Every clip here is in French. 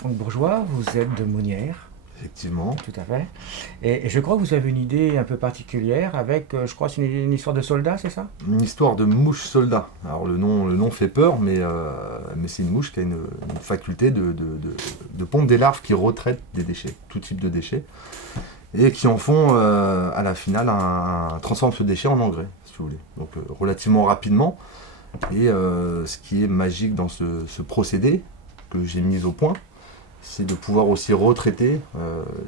Franck Bourgeois, vous êtes de Monnières. Effectivement. Tout à fait. Et je crois que vous avez une idée un peu particulière avec, je crois, c'est une histoire de soldat, c'est ça? Une histoire de mouche soldat. Alors le nom fait peur, mais c'est une mouche qui a une faculté de pondre des larves qui retraitent des déchets, tout type de déchets, et qui en font à la finale transforment ce déchet en engrais, si vous voulez. Donc relativement rapidement. Et ce qui est magique dans ce procédé que j'ai mis au point, c'est de pouvoir aussi retraiter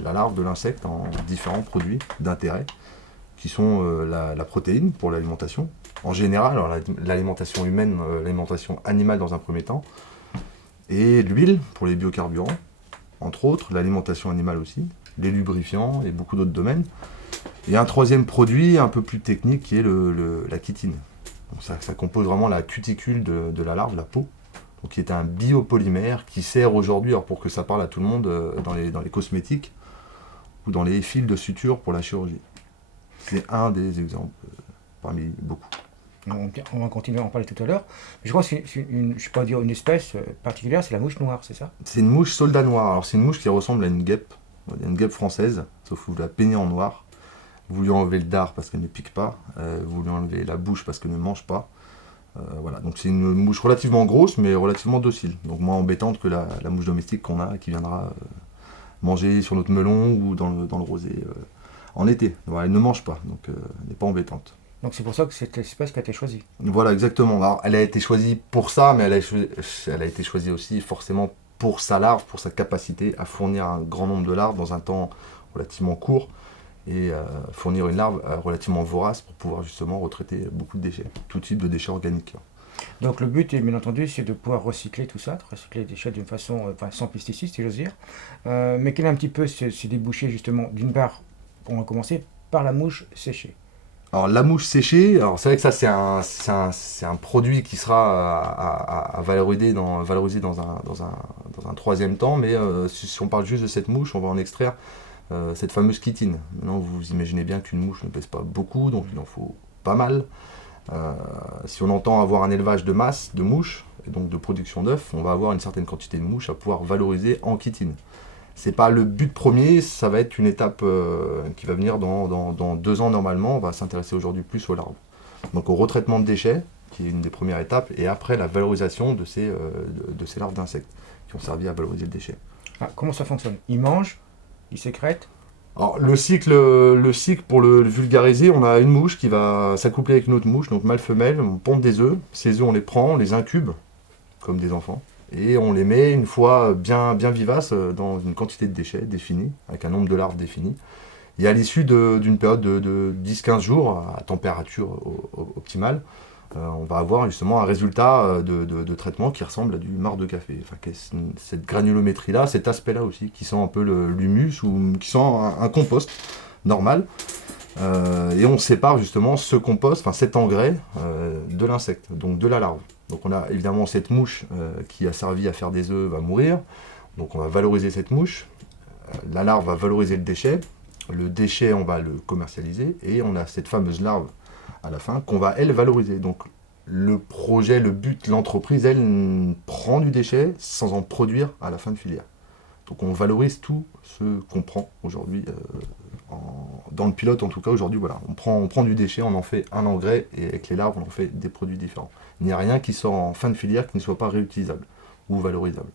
la larve de l'insecte en différents produits d'intérêt, qui sont la protéine pour l'alimentation, en général, alors l'alimentation humaine, l'alimentation animale dans un premier temps, et l'huile pour les biocarburants, entre autres, l'alimentation animale aussi, les lubrifiants et beaucoup d'autres domaines. Et un troisième produit un peu plus technique qui est la chitine. Donc ça compose vraiment la cuticule de la larve, la peau, donc qui est un biopolymère qui sert aujourd'hui, alors pour que ça parle à tout le monde, dans les cosmétiques ou dans les fils de suture pour la chirurgie. C'est un des exemples parmi beaucoup. On va continuer à en parler tout à l'heure. Je crois que c'est une, je sais pas dire une espèce particulière, c'est la mouche noire, c'est ça? C'est une mouche soldat noire. Alors c'est une mouche qui ressemble à une guêpe, française, sauf que vous la peignez en noir. Vous lui enlevez le dard parce qu'elle ne pique pas, vous lui enlevez la bouche parce qu'elle ne mange pas. Voilà, donc c'est une mouche relativement grosse mais relativement docile, donc moins embêtante que la mouche domestique qu'on a qui viendra manger sur notre melon ou dans le rosé en été. Voilà, elle ne mange pas, donc elle n'est pas embêtante. Donc c'est pour ça que cette espèce qui a été choisie. Voilà, exactement. Alors, elle a été choisie pour ça, mais elle a été choisie aussi forcément pour sa larve, pour sa capacité à fournir un grand nombre de larves dans un temps relativement court, et fournir une larve relativement vorace pour pouvoir justement retraiter beaucoup de déchets, tout type de déchets organiques. Donc le but, bien entendu, c'est de pouvoir recycler tout ça, de recycler les déchets d'une façon, enfin, sans pesticides, si j'ose dire. Mais quel est un petit peu ce débouché, justement, d'une part, on va commencer par la mouche séchée. Alors la mouche séchée, alors c'est vrai que ça c'est un produit qui sera à valoriser dans un troisième temps, mais si on parle juste de cette mouche, on va en extraire cette fameuse chitine. Maintenant vous imaginez bien qu'une mouche ne pèse pas beaucoup, donc il en faut pas mal. Si on entend avoir un élevage de masse de mouches, et donc de production d'œufs, on va avoir une certaine quantité de mouches à pouvoir valoriser en chitine. C'est pas le but premier, ça va être une étape qui va venir dans 2 ans normalement. On va s'intéresser aujourd'hui plus aux larves. Donc au retraitement de déchets, qui est une des premières étapes, et après la valorisation de ces larves d'insectes, qui ont servi à valoriser le déchet. Ah, comment ça fonctionne? Ils mangent, ils sécrètent. Alors le cycle pour le vulgariser, on a une mouche qui va s'accoupler avec une autre mouche, donc mâle-femelle, on pond des œufs, ces œufs on les prend, on les incube, comme des enfants. Et on les met une fois bien vivaces dans une quantité de déchets définie, avec un nombre de larves défini. Et à l'issue d'une période de 10-15 jours, à température optimale, on va avoir justement un résultat de traitement qui ressemble à du marc de café. Enfin, cette granulométrie-là, cet aspect-là aussi, qui sent un peu l'humus ou qui sent un compost normal. Et on sépare justement ce compost, enfin cet engrais, de l'insecte, donc de la larve. Donc on a évidemment cette mouche qui a servi à faire des œufs, va mourir. Donc on va valoriser cette mouche. La larve va valoriser le déchet. Le déchet, on va le commercialiser. Et on a cette fameuse larve à la fin qu'on va, elle, valoriser. Donc le projet, le but, l'entreprise, elle, prend du déchet sans en produire à la fin de filière. Donc on valorise tout ce qu'on prend aujourd'hui. Dans le pilote en tout cas aujourd'hui, voilà, on prend du déchet, on en fait un engrais et avec les larves on en fait des produits différents. Il n'y a rien qui sort en fin de filière qui ne soit pas réutilisable ou valorisable.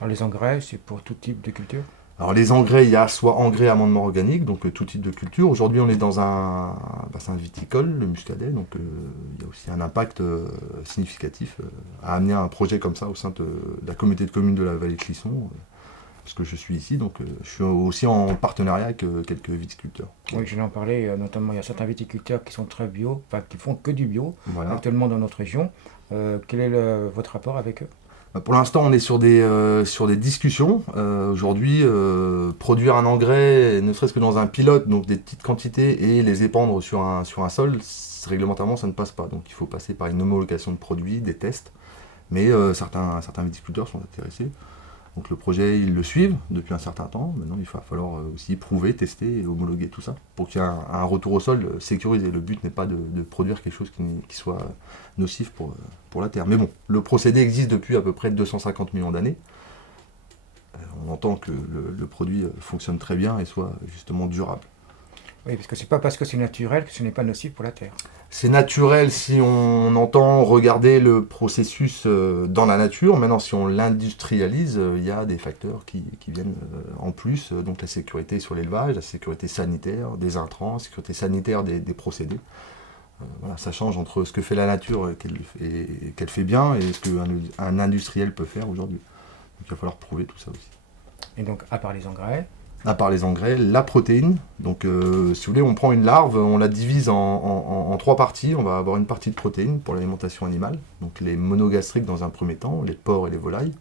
Alors les engrais, c'est pour tout type de culture. Alors les engrais, il y a soit engrais amendement organique, donc tout type de culture. Aujourd'hui on est dans un bassin viticole, le Muscadet, donc il y a aussi un impact significatif à amener un projet comme ça au sein de la communauté de communes de la vallée de Clisson. Parce que je suis ici, donc je suis aussi en partenariat avec quelques viticulteurs. Oui, je vais en parler, notamment il y a certains viticulteurs qui sont très bio, enfin qui font que du bio, Voilà. actuellement dans notre région. Quel est votre rapport avec eux? Pour l'instant, on est sur des discussions. Aujourd'hui, produire un engrais, ne serait-ce que dans un pilote, donc des petites quantités, et les épandre sur un sol, réglementairement, ça ne passe pas. Donc il faut passer par une homologation de produits, des tests. Mais certains viticulteurs sont intéressés. Donc le projet, ils le suivent depuis un certain temps. Maintenant, il va falloir aussi prouver, tester et homologuer tout ça pour qu'il y ait un retour au sol sécurisé. Le but n'est pas de produire quelque chose qui soit nocif pour la terre. Mais bon, le procédé existe depuis à peu près 250 millions d'années. on entend que le produit fonctionne très bien et soit justement durable. Oui, parce que c'est pas parce que c'est naturel que ce n'est pas nocif pour la terre. C'est naturel si on entend regarder le processus dans la nature. Maintenant, si on l'industrialise, il y a des facteurs qui viennent en plus. Donc la sécurité sur l'élevage, la sécurité sanitaire des intrants, la sécurité sanitaire des procédés. Voilà, ça change entre ce que fait la nature et qu'elle fait bien et ce qu'un industriel peut faire aujourd'hui. Donc il va falloir prouver tout ça aussi. Et donc, à part les engrais, À part les engrais, la protéine. Donc, si vous voulez, on prend une larve, on la divise en trois parties. On va avoir une partie de protéines pour l'alimentation animale, donc les monogastriques dans un premier temps, les porcs et les volailles,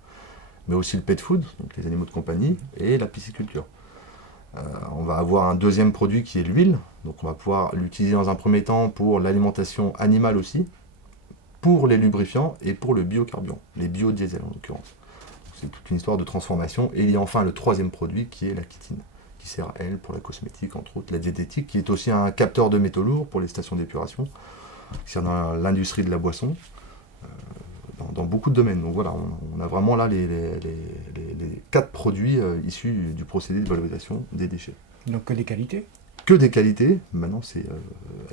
mais aussi le pet food, donc les animaux de compagnie, et la pisciculture. On va avoir un deuxième produit qui est l'huile, donc on va pouvoir l'utiliser dans un premier temps pour l'alimentation animale aussi, pour les lubrifiants et pour le biocarburant, les biodiesels en l'occurrence. C'est toute une histoire de transformation. Et il y a enfin le troisième produit qui est la chitine, qui sert, elle, pour la cosmétique, entre autres, la diététique, qui est aussi un capteur de métaux lourds pour les stations d'épuration, qui sert dans l'industrie de la boisson, dans beaucoup de domaines. Donc voilà, on a vraiment là les 4 produits issus du procédé de valorisation des déchets. donc que des qualités. Que des qualités. Maintenant,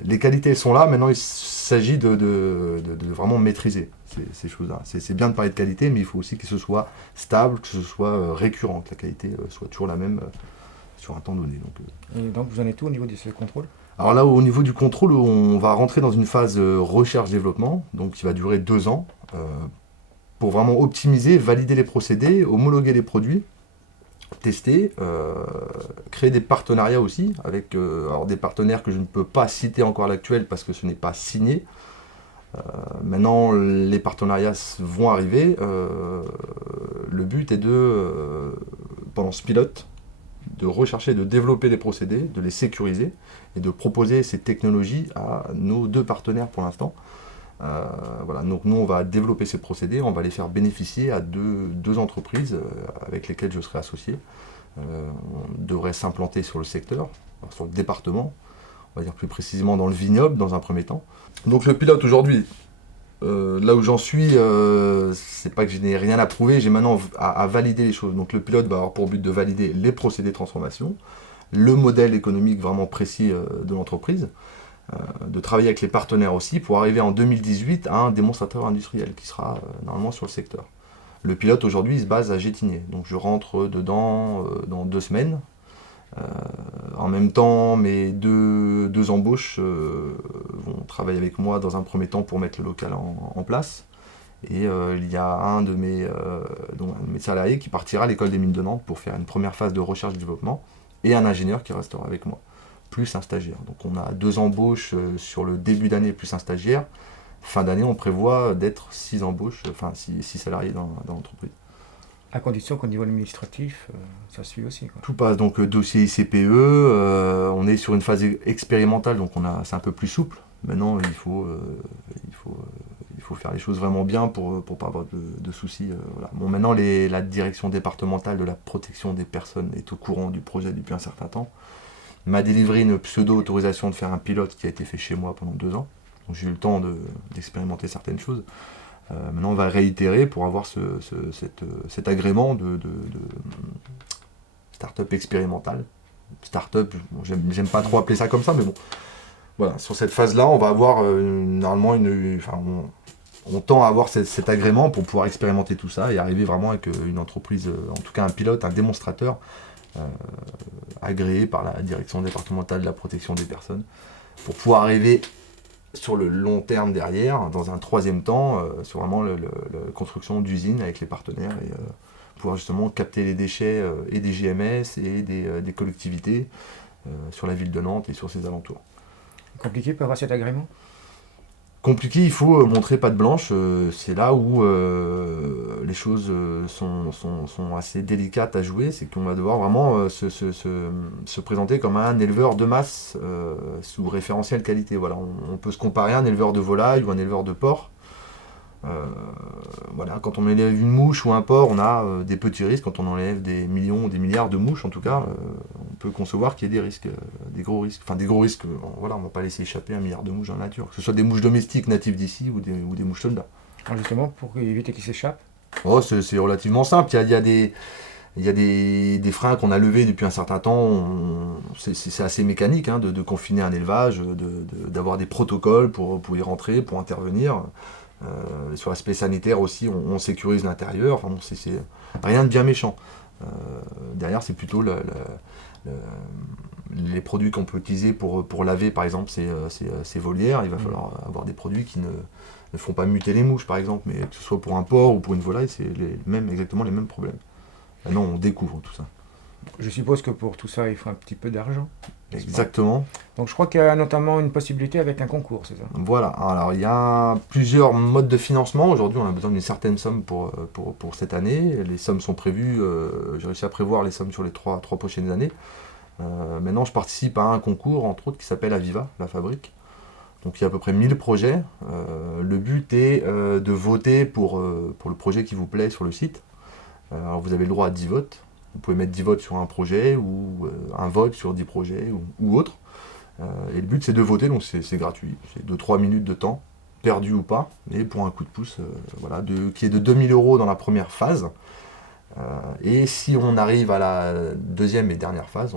les qualités sont là. Maintenant, il s'agit de vraiment maîtriser ces choses-là. C'est bien de parler de qualité, mais il faut aussi que ce soit stable, que ce soit récurrent, que la qualité soit toujours la même sur un temps donné. Et donc, vous en êtes où au niveau de ce contrôle? Alors là, au niveau du contrôle, on va rentrer dans une phase recherche-développement, donc qui va durer 2 ans, pour vraiment optimiser, valider les procédés, homologuer les produits, tester, créer des partenariats aussi, avec alors des partenaires que je ne peux pas citer encore à l'actuel parce que ce n'est pas signé. Maintenant, les partenariats vont arriver. Le but est pendant ce pilote, de rechercher, de développer des procédés, de les sécuriser et de proposer ces technologies à nos 2 partenaires pour l'instant. Voilà, donc nous on va développer ces procédés, on va les faire bénéficier à deux entreprises avec lesquelles je serai associé. On devrait s'implanter sur le secteur, sur le département, on va dire plus précisément dans le vignoble dans un premier temps. Donc le pilote aujourd'hui, là où j'en suis, c'est pas que je n'ai rien à prouver, j'ai maintenant à valider les choses. Donc le pilote va avoir pour but de valider les procédés de transformation, le modèle économique vraiment précis de l'entreprise, de travailler avec les partenaires aussi pour arriver en 2018 à un démonstrateur industriel qui sera normalement sur le secteur. Le pilote aujourd'hui il se base à Gétigné, donc je rentre dedans dans 2 semaines. En même temps, mes deux embauches vont travailler avec moi dans un premier temps pour mettre le local en place. Et il y a un de mes salariés qui partira à l'école des mines de Nantes pour faire une première phase de recherche et développement, et un ingénieur qui restera avec moi, plus un stagiaire. Donc on a 2 embauches sur le début d'année, plus un stagiaire. Fin d'année, on prévoit d'être 6 embauches, enfin 6 salariés dans l'entreprise. À condition qu'au niveau administratif, ça suit aussi, quoi. Tout passe, donc dossier ICPE, on est sur une phase expérimentale, donc c'est un peu plus souple. Maintenant, il faut faire les choses vraiment bien pour pas avoir de soucis. Voilà. Bon, maintenant, la direction départementale de la protection des personnes est au courant du projet depuis un certain temps. M'a délivré une pseudo-autorisation de faire un pilote qui a été fait chez moi pendant 2 ans. Donc j'ai eu le temps d'expérimenter certaines choses. Maintenant, on va réitérer pour avoir cet agrément de start-up expérimentale. Start-up, bon, j'aime pas trop appeler ça comme ça, mais bon. Voilà, sur cette phase-là, on va avoir normalement on tend à avoir cet agrément pour pouvoir expérimenter tout ça et arriver vraiment avec une entreprise, en tout cas un pilote, un démonstrateur agréé par la direction départementale de la protection des personnes, pour pouvoir arriver sur le long terme derrière, dans un 3e temps, sur vraiment la construction d'usines avec les partenaires et pouvoir justement capter les déchets et des GMS et des collectivités sur la ville de Nantes et sur ses alentours. Compliqué pour avoir cet agrément? Compliqué, il faut montrer patte blanche, c'est là où les choses sont assez délicates à jouer, c'est qu'on va devoir vraiment se présenter comme un éleveur de masse sous référentiel qualité. Voilà, on peut se comparer à un éleveur de volaille ou un éleveur de porc. Voilà, quand on élève une mouche ou un porc, on a des petits risques. Quand on enlève des millions ou des milliards de mouches, en tout cas, on peut concevoir qu'il y ait des risques, des gros risques. Enfin, des gros risques, voilà, on ne va pas laisser échapper 1 milliard de mouches dans la nature, que ce soit des mouches domestiques natives d'ici ou des mouches soldats. Alors justement, pour éviter qu'ils s'échappent? Oh, c'est relativement simple. Il y a des Il y a des freins qu'on a levés depuis un certain temps. C'est assez mécanique hein, de confiner un élevage, d'avoir des protocoles pour y rentrer, pour intervenir. Sur l'aspect sanitaire aussi, on sécurise l'intérieur. Enfin, bon, c'est rien de bien méchant. Derrière, c'est plutôt les produits qu'on peut utiliser pour laver, par exemple, ces volières. Il va falloir avoir des produits qui ne font pas muter les mouches, par exemple, mais que ce soit pour un porc ou pour une volaille, c'est exactement les mêmes problèmes. Maintenant, on découvre tout ça. Je suppose que pour tout ça, il faut un petit peu d'argent. Exactement. Donc je crois qu'il y a notamment une possibilité avec un concours, c'est ça? Voilà. Alors, il y a plusieurs modes de financement. Aujourd'hui, on a besoin d'une certaine somme pour cette année. Les sommes sont prévues. J'ai réussi à prévoir les sommes sur les trois prochaines années. Maintenant, je participe à un concours, entre autres, qui s'appelle Aviva, la fabrique. Donc, il y a à peu près 1000 projets. Le but est de voter pour le projet qui vous plaît sur le site. Alors, vous avez le droit à 10 votes. Vous pouvez mettre 10 votes sur un projet ou un vote sur 10 projets ou autre. Et le but, c'est de voter, donc c'est gratuit. C'est 2-3 minutes de temps, perdu ou pas, et pour un coup de pouce, voilà, qui est de 2000 € dans la première phase. Et si on arrive à la deuxième et dernière phase,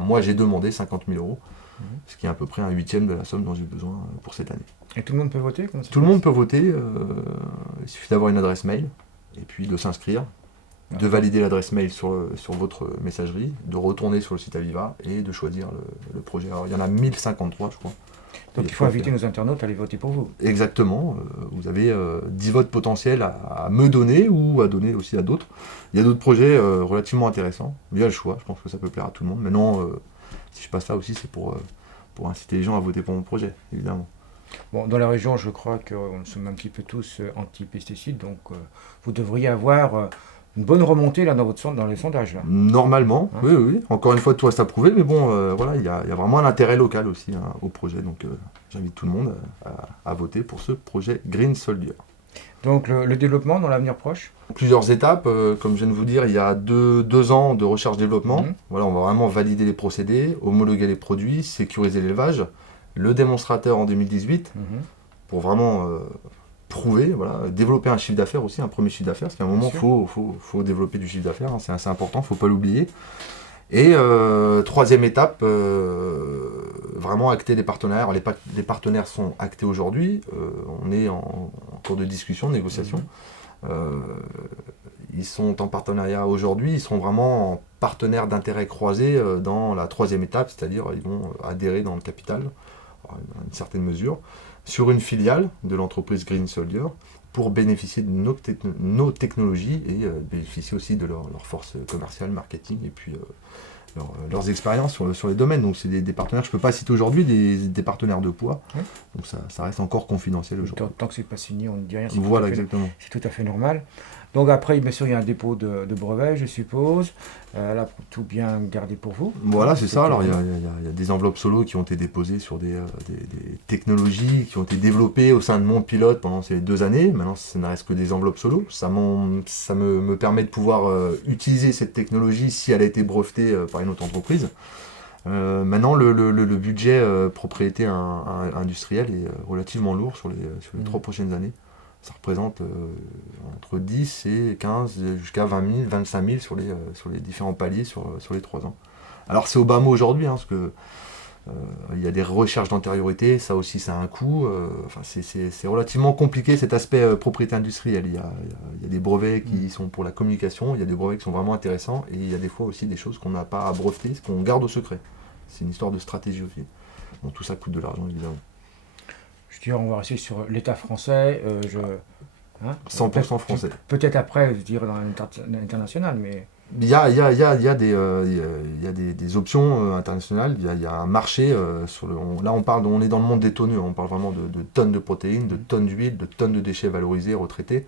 moi j'ai demandé 50 000 €, ce qui est à peu près un huitième de la somme dont j'ai besoin pour cette année. Et tout le monde peut voter? Tout le monde peut voter, il suffit d'avoir une adresse mail, et puis de s'inscrire, de valider l'adresse mail sur votre messagerie, de retourner sur le site Aviva et de choisir le projet. Alors il y en a 1053 je crois. Donc il faut inviter nos internautes à aller voter pour vous. Exactement, vous avez 10 votes potentiels à me donner ou à donner aussi à d'autres. Il y a d'autres projets relativement intéressants, il y a le choix, je pense que ça peut plaire à tout le monde. Maintenant, si je passe là aussi, c'est pour inciter les gens à voter pour mon projet, évidemment. Bon, dans la région, je crois que nous sommes un petit peu tous anti-pesticides, donc vous devriez avoir une bonne remontée là dans les sondages. Là. Normalement, Hein? oui. Encore une fois, tout reste à prouver, mais bon, voilà, il y a vraiment un intérêt local aussi hein, au projet. Donc j'invite tout le monde à voter pour ce projet Green Soldier. Donc le développement dans l'avenir proche? Plusieurs étapes, comme je viens de vous dire, il y a deux ans de recherche-développement. Voilà, on va vraiment valider les procédés, homologuer les produits, sécuriser l'élevage. Le démonstrateur en 2018, pour vraiment prouver, voilà, développer un chiffre d'affaires aussi, un premier chiffre d'affaires, parce qu'à un moment, il faut développer du chiffre d'affaires, hein, c'est assez important, il ne faut pas l'oublier. Et troisième étape, vraiment acter des partenaires. Les partenaires sont actés aujourd'hui, on est en cours de discussion, de négociation. Ils sont en partenariat aujourd'hui, ils sont vraiment partenaires d'intérêt croisés dans la troisième étape, c'est-à-dire ils vont adhérer dans le capital, à une certaine mesure, sur une filiale de l'entreprise Green Soldier pour bénéficier de nos technologies et bénéficier aussi de leur force commerciale, marketing et puis leurs expériences sur les domaines. Donc c'est des partenaires, je ne peux pas citer aujourd'hui, des partenaires de poids, donc ça reste encore confidentiel aujourd'hui. Tant que ce n'est pas signé, on ne dit rien. Voilà, exactement. C'est tout à fait normal. Donc après, bien sûr, il y a un dépôt de brevets, je suppose. Là, tout bien gardé pour vous. Voilà, c'est ça. Alors, il y a des enveloppes solo qui ont été déposées sur des technologies qui ont été développées au sein de mon pilote pendant ces 2 années. Maintenant, ça ne reste que des enveloppes solo. Ça me permet de pouvoir utiliser cette technologie si elle a été brevetée par une autre entreprise. Maintenant, le budget propriété industrielle est relativement lourd sur les 3 prochaines années. Ça représente entre 10 et 15 jusqu'à 20 000, 25 000 sur les différents paliers sur les 3 ans. Alors c'est au bas mot aujourd'hui, hein, parce que il y a des recherches d'antériorité, ça aussi ça a un coût. C'est relativement compliqué cet aspect propriété industrielle. Il y a des brevets qui sont pour la communication, il y a des brevets qui sont vraiment intéressants, et il y a des fois aussi des choses qu'on n'a pas à breveter, ce qu'on garde au secret. C'est une histoire de stratégie aussi. Bon, tout ça coûte de l'argent évidemment. Je dirais, on va rester sur l'État français. 100% français. Peut-être après, je dirais dans l'international, mais... Il y a des options internationales, il y a un marché, là on est dans le monde des tonneux, on parle vraiment de tonnes de protéines, de tonnes d'huile, de tonnes de déchets valorisés, retraités.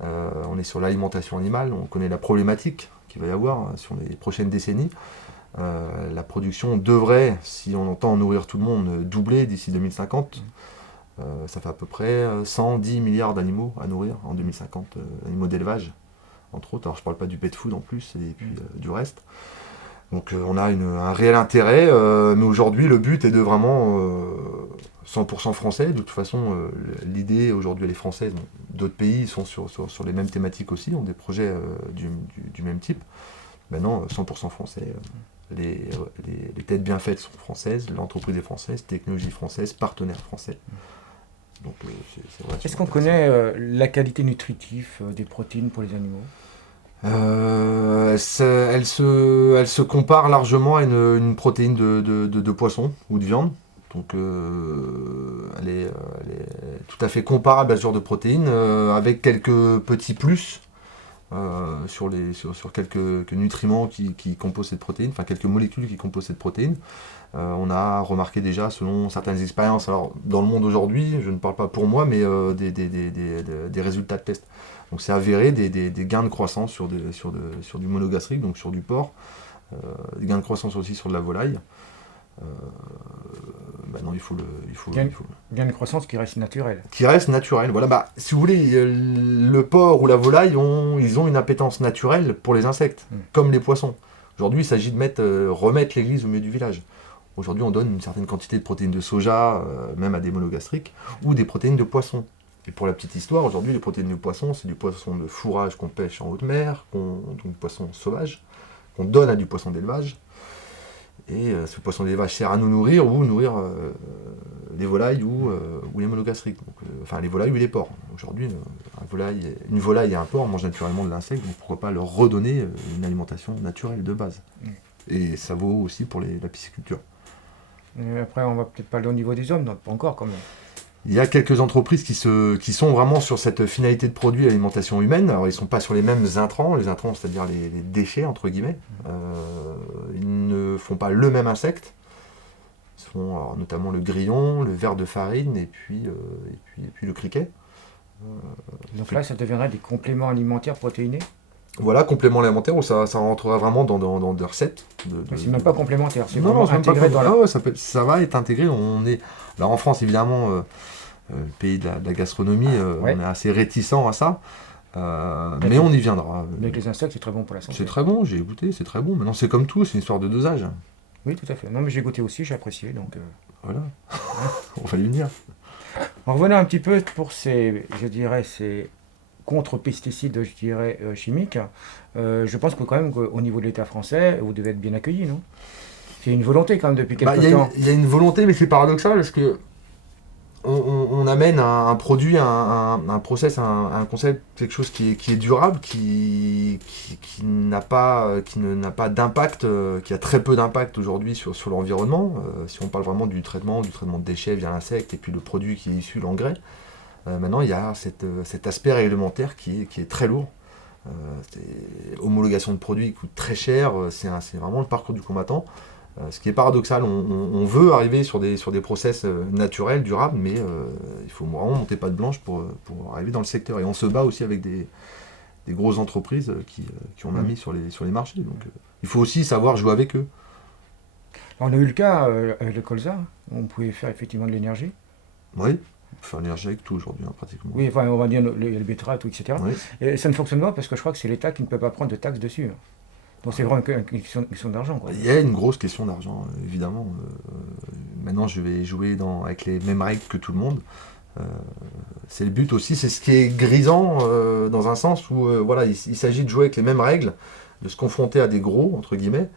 On est sur l'alimentation animale, on connaît la problématique qu'il va y avoir sur les prochaines décennies. La production devrait, si on entend nourrir tout le monde, doubler d'ici 2050. Ça fait à peu près 110 milliards d'animaux à nourrir en 2050, animaux d'élevage, entre autres. Alors je ne parle pas du pet food en plus, et puis du reste. Donc on a un réel intérêt, mais aujourd'hui le but est de vraiment 100% français. De toute façon, l'idée aujourd'hui elle est française. D'autres pays sont sur les mêmes thématiques aussi, ont des projets du même type. Maintenant, 100% français. Les têtes bien faites sont françaises, l'entreprise est française, technologie française, partenaire français. Donc c'est vrai. Est-ce qu'on connaît la qualité nutritive des protéines pour les animaux? Elle se compare largement à une protéine de poisson ou de viande. Donc elle est tout à fait comparable à ce genre de protéines, avec quelques petits plus sur quelques nutriments qui composent cette protéine, enfin quelques molécules qui composent cette protéine. On a remarqué déjà, selon certaines expériences, alors dans le monde aujourd'hui, je ne parle pas pour moi, mais des résultats de tests. Donc c'est avéré des gains de croissance sur du monogastrique, donc sur du porc, des gains de croissance aussi sur de la volaille. Maintenant Gain de croissance qui reste naturel. Qui reste naturel. Voilà, si vous voulez, le porc ou la volaille, ils ont une appétence naturelle pour les insectes, comme les poissons. Aujourd'hui, il s'agit de remettre l'église au milieu du village. Aujourd'hui, on donne une certaine quantité de protéines de soja, même à des monogastriques, ou des protéines de poisson. Et pour la petite histoire, aujourd'hui, les protéines de poisson, c'est du poisson de fourrage qu'on pêche en haute mer, donc du poisson sauvage, qu'on donne à du poisson d'élevage. Et ce poisson d'élevage sert à nous nourrir ou nourrir les volailles ou les monogastriques. Donc, enfin, les volailles ou les porcs. Aujourd'hui, une volaille et un porc mangent naturellement de l'insecte, donc pourquoi pas leur redonner une alimentation naturelle de base. Et ça vaut aussi pour la pisciculture. Et après, on va peut-être parler au niveau des hommes, non, pas encore quand même. Il y a quelques entreprises qui sont vraiment sur cette finalité de produit l'alimentation humaine. Alors, ils ne sont pas sur les mêmes intrants, c'est-à-dire les déchets, entre guillemets. Ils ne font pas le même insecte. Ils font alors, notamment le grillon, le ver de farine et puis le criquet. Donc là, ça deviendrait des compléments alimentaires protéinés? Voilà, complément alimentaire où ça rentrera vraiment dans des recettes. C'est même pas complémentaire, c'est non, vraiment c'est intégré dans la... Ah ouais, ça va être intégré. Alors en France, évidemment, le pays de la gastronomie, Ouais. on est assez réticent à ça. Mais on y viendra. Avec les insectes, c'est très bon pour la santé. C'est très bon, j'ai goûté, c'est très bon. Maintenant, c'est comme tout, c'est une histoire de dosage. Oui, tout à fait. Non, mais j'ai goûté aussi, j'ai apprécié. Donc, Voilà, on va y venir. en revenant un petit peu pour ces contre-pesticides, je dirais, chimiques, je pense que quand même qu'au niveau de l'État français, vous devez être bien accueillis, non? C'est une volonté quand même depuis quelques temps. Il y a une volonté, mais c'est paradoxal parce que on amène un produit, un process, un concept, quelque chose qui est durable, qui n'a pas d'impact, qui a très peu d'impact aujourd'hui sur l'environnement. Si on parle vraiment du traitement de déchets via l'insecte et puis le produit qui est issu, l'engrais. Maintenant, il y a cet aspect réglementaire qui est très lourd. Homologation de produits qui coûte très cher, c'est vraiment le parcours du combattant. Ce qui est paradoxal, on veut arriver sur des process naturels, durables, mais il faut vraiment monter patte blanche pour arriver dans le secteur. Et on se bat aussi avec des grosses entreprises qui ont mis sur les marchés. Donc il faut aussi savoir jouer avec eux. On a eu le cas avec le colza, où on pouvait faire effectivement de l'énergie. Oui, on peut faire l'énergie avec tout aujourd'hui, pratiquement. Oui, enfin, on va dire le betterave, tout, etc. Oui. Et ça ne fonctionne pas parce que je crois que c'est l'État qui ne peut pas prendre de taxes dessus. Donc c'est vraiment une question d'argent, quoi. Il y a une grosse question d'argent, évidemment. Maintenant, je vais jouer avec les mêmes règles que tout le monde. C'est le but aussi, c'est ce qui est grisant dans un sens où voilà, il s'agit de jouer avec les mêmes règles, de se confronter à des gros, entre guillemets,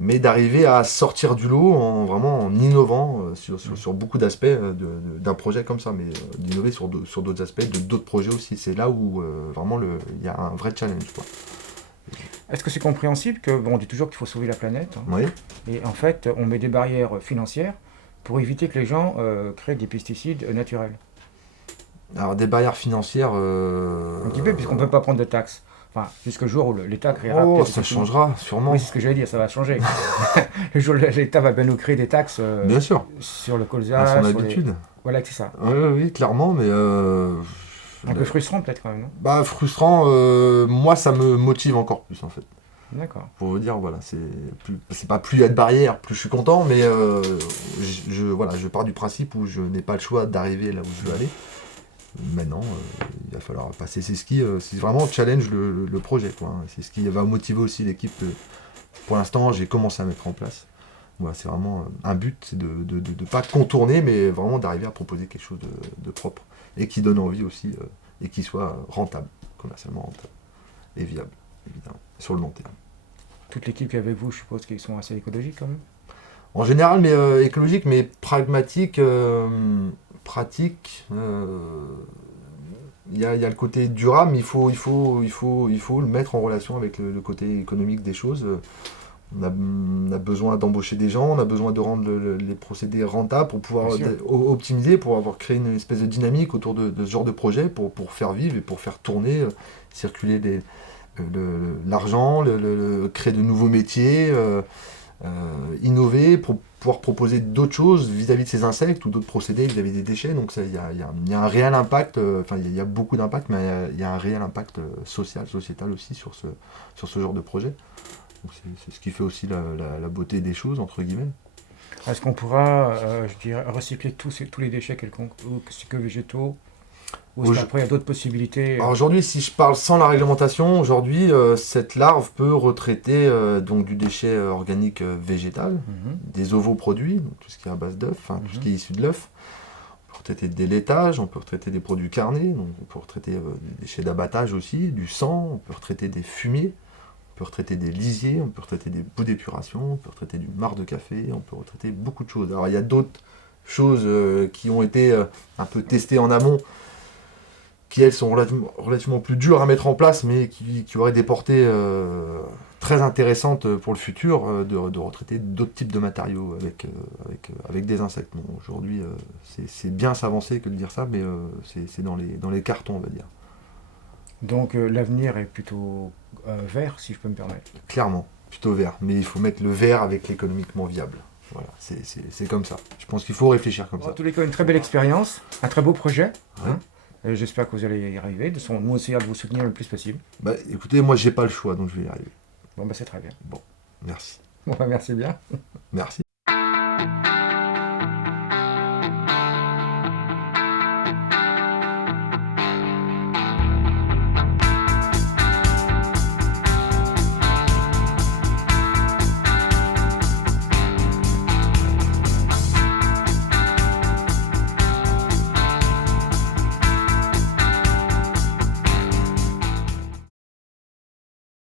mais d'arriver à sortir du lot en innovant sur beaucoup d'aspects d'un projet comme ça, mais d'innover sur d'autres aspects, d'autres projets aussi. C'est là où vraiment il y a un vrai challenge, quoi. Est-ce que c'est compréhensible que, bon, on dit toujours qu'il faut sauver la planète, hein, Oui. et en fait, on met des barrières financières pour éviter que les gens créent des pesticides naturels? Alors des barrières financières... Un petit peu, puisqu'on ne peut pas prendre de taxes. Enfin, jusqu'au jour où l'État créera... Oh, peut-être ça effectivement- changera, sûrement. Oui, c'est ce que j'allais dire, ça va changer. Le jour où l'État va bien nous créer des taxes Bien sûr, sur le à colza, son sur les... habitude. Voilà, c'est ça. Oui, clairement, mais... Un peu frustrant peut-être quand même, non? Frustrant, moi ça me motive encore plus en fait. D'accord. Pour vous dire, voilà, c'est pas plus il y a de barrières, plus je suis content, mais je pars du principe où je n'ai pas le choix d'arriver là où je veux aller. Maintenant, il va falloir passer. C'est vraiment challenge le projet, quoi, hein. C'est ce qui va motiver aussi l'équipe. Pour l'instant, j'ai commencé à mettre en place. Voilà, c'est vraiment un but, c'est de ne pas contourner, mais vraiment d'arriver à proposer quelque chose de propre et qui donne envie aussi et qui soit rentable, commercialement rentable et viable. évidemment, sur le long terme. Toute l'équipe qui est avec vous, je suppose qu'ils sont assez écologiques quand même. En général, mais écologique, mais pragmatique, pratique. Il y a le côté durable, mais il faut le mettre en relation avec le côté économique des choses. On a besoin d'embaucher des gens, on a besoin de rendre les procédés rentables pour pouvoir optimiser, pour avoir créé une espèce de dynamique autour de ce genre de projet, pour faire vivre et pour faire tourner, circuler l'argent, créer de nouveaux métiers, innover pour pouvoir proposer d'autres choses vis-à-vis de ces insectes ou d'autres procédés vis-à-vis des déchets. Donc il y a un réel impact, enfin il y a beaucoup d'impact, mais il y a un réel impact sociétal aussi sur ce genre de projet. C'est ce qui fait aussi la beauté des choses, entre guillemets. Est-ce qu'on pourra, je dirais, recycler tous les déchets quelconques, ou c'est que végétaux, ou est-ce qu'après il y a d'autres possibilités? Alors aujourd'hui, si je parle sans la réglementation, aujourd'hui, cette larve peut retraiter donc du déchet organique végétal, des ovoproduits, donc tout ce qui est à base d'œufs, tout ce qui est issu de l'œuf. On peut retraiter des laitages, on peut retraiter des produits carnés, donc on peut retraiter des déchets d'abattage aussi, du sang, on peut retraiter des fumiers. On peut retraiter des lisiers, on peut retraiter des bouts d'épuration, on peut retraiter du marc de café, on peut retraiter beaucoup de choses. Alors il y a d'autres choses qui ont été un peu testées en amont, qui elles sont relativement plus dures à mettre en place, mais qui auraient des portées très intéressantes pour le futur, de retraiter d'autres types de matériaux avec des insectes. Bon, aujourd'hui, c'est bien s'avancer que de dire ça, mais c'est dans les cartons, on va dire. Donc l'avenir est plutôt vert, si je peux me permettre. Clairement, plutôt vert. Mais il faut mettre le vert avec l'économiquement viable. Voilà, c'est comme ça. Je pense qu'il faut réfléchir comme ça. En tous les cas, une très belle expérience, un très beau projet. Ouais. J'espère que vous allez y arriver. De toute façon, nous on essaiera de vous soutenir le plus possible. Bah, écoutez, moi j'ai pas le choix, donc je vais y arriver. Bon, bah c'est très bien. Bon, merci. Bon, bah merci bien. Merci.